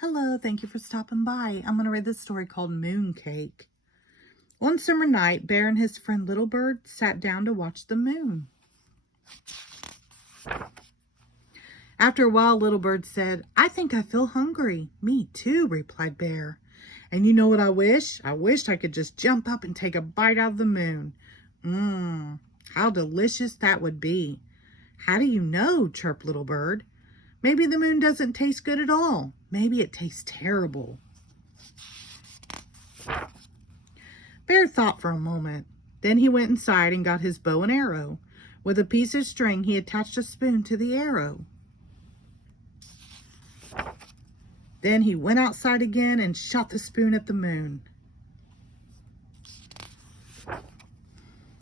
Hello, thank you for stopping by. I'm going to read this story called Mooncake. One summer night, Bear and his friend Little Bird sat down to watch the moon. After a while, Little Bird said, "I think I feel hungry." "Me too," replied Bear. "And you know what I wish? I wished I could just jump up and take a bite out of the moon." How delicious that would be." "How do you know?" chirped Little Bird. "Maybe the moon doesn't taste good at all. Maybe it tastes terrible." Bear thought for a moment. Then he went inside and got his bow and arrow. With a piece of string, he attached a spoon to the arrow. Then he went outside again and shot the spoon at the moon.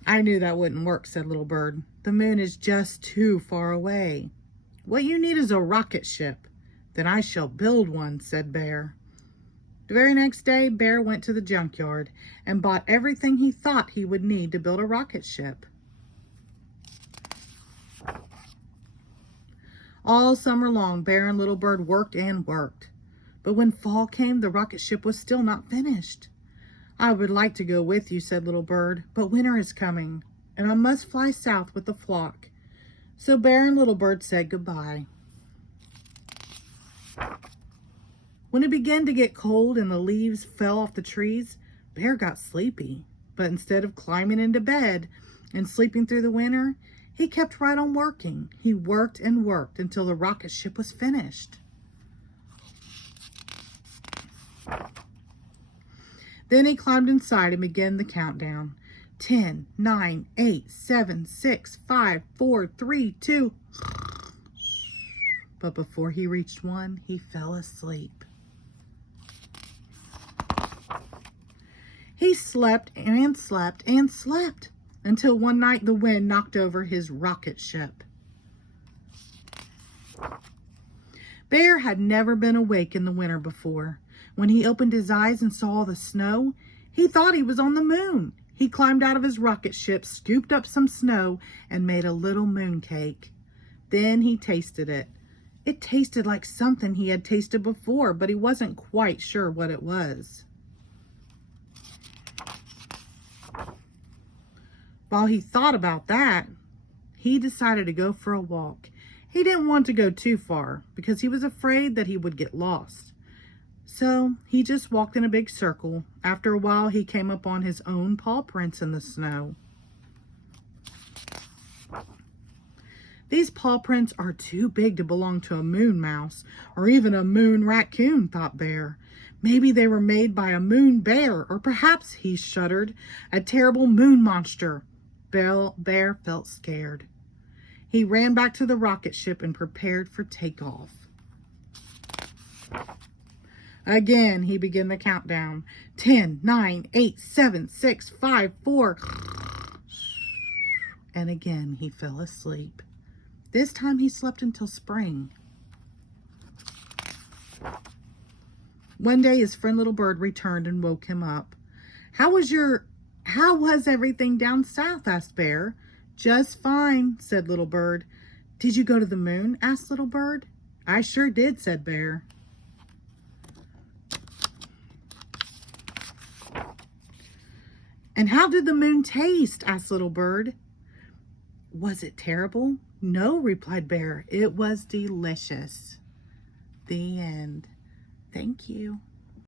"I knew that wouldn't work," said Little Bird. "The moon is just too far away." "What you need is a rocket ship." "Then I shall build one," said Bear. The very next day, Bear went to the junkyard and bought everything he thought he would need to build a rocket ship. All summer long, Bear and Little Bird worked and worked. But when fall came, the rocket ship was still not finished. "I would like to go with you," said Little Bird, "but winter is coming, and I must fly south with the flock." So Bear and Little Bird said goodbye. When it began to get cold and the leaves fell off the trees, Bear got sleepy. But instead of climbing into bed and sleeping through the winter, he kept right on working. He worked and worked until the rocket ship was finished. Then he climbed inside and began the countdown. 10, 9, 8, 7, 6, 5, 4, 3, 2. But before he reached 1, he fell asleep. He slept and slept and slept until one night the wind knocked over his rocket ship. Bear had never been awake in the winter before. When he opened his eyes and saw the snow, he thought he was on the moon. He climbed out of his rocket ship, scooped up some snow, and made a little mooncake. Then he tasted it. It tasted like something he had tasted before, but he wasn't quite sure what it was. While he thought about that, he decided to go for a walk. He didn't want to go too far because he was afraid that he would get lost. So he just walked in a big circle. After a while, he came upon his own paw prints in the snow. "These paw prints are too big to belong to a moon mouse or even a moon raccoon," thought Bear. "Maybe they were made by a moon bear, or perhaps," he shuddered, "a terrible moon monster." Bear felt scared. He ran back to the rocket ship and prepared for takeoff. Again, he began the countdown. 10, 9, 8, 7, 6, 5, 4. And again, he fell asleep. This time he slept until spring. One day, his friend Little Bird returned and woke him up. How was everything down south?" asked Bear. "Just fine," said Little Bird. "Did you go to the moon?" asked Little Bird. "I sure did," said Bear. "And how did the moon taste?" asked Little Bird. "Was it terrible?" "No," replied Bear. "It was delicious." The end. Thank you.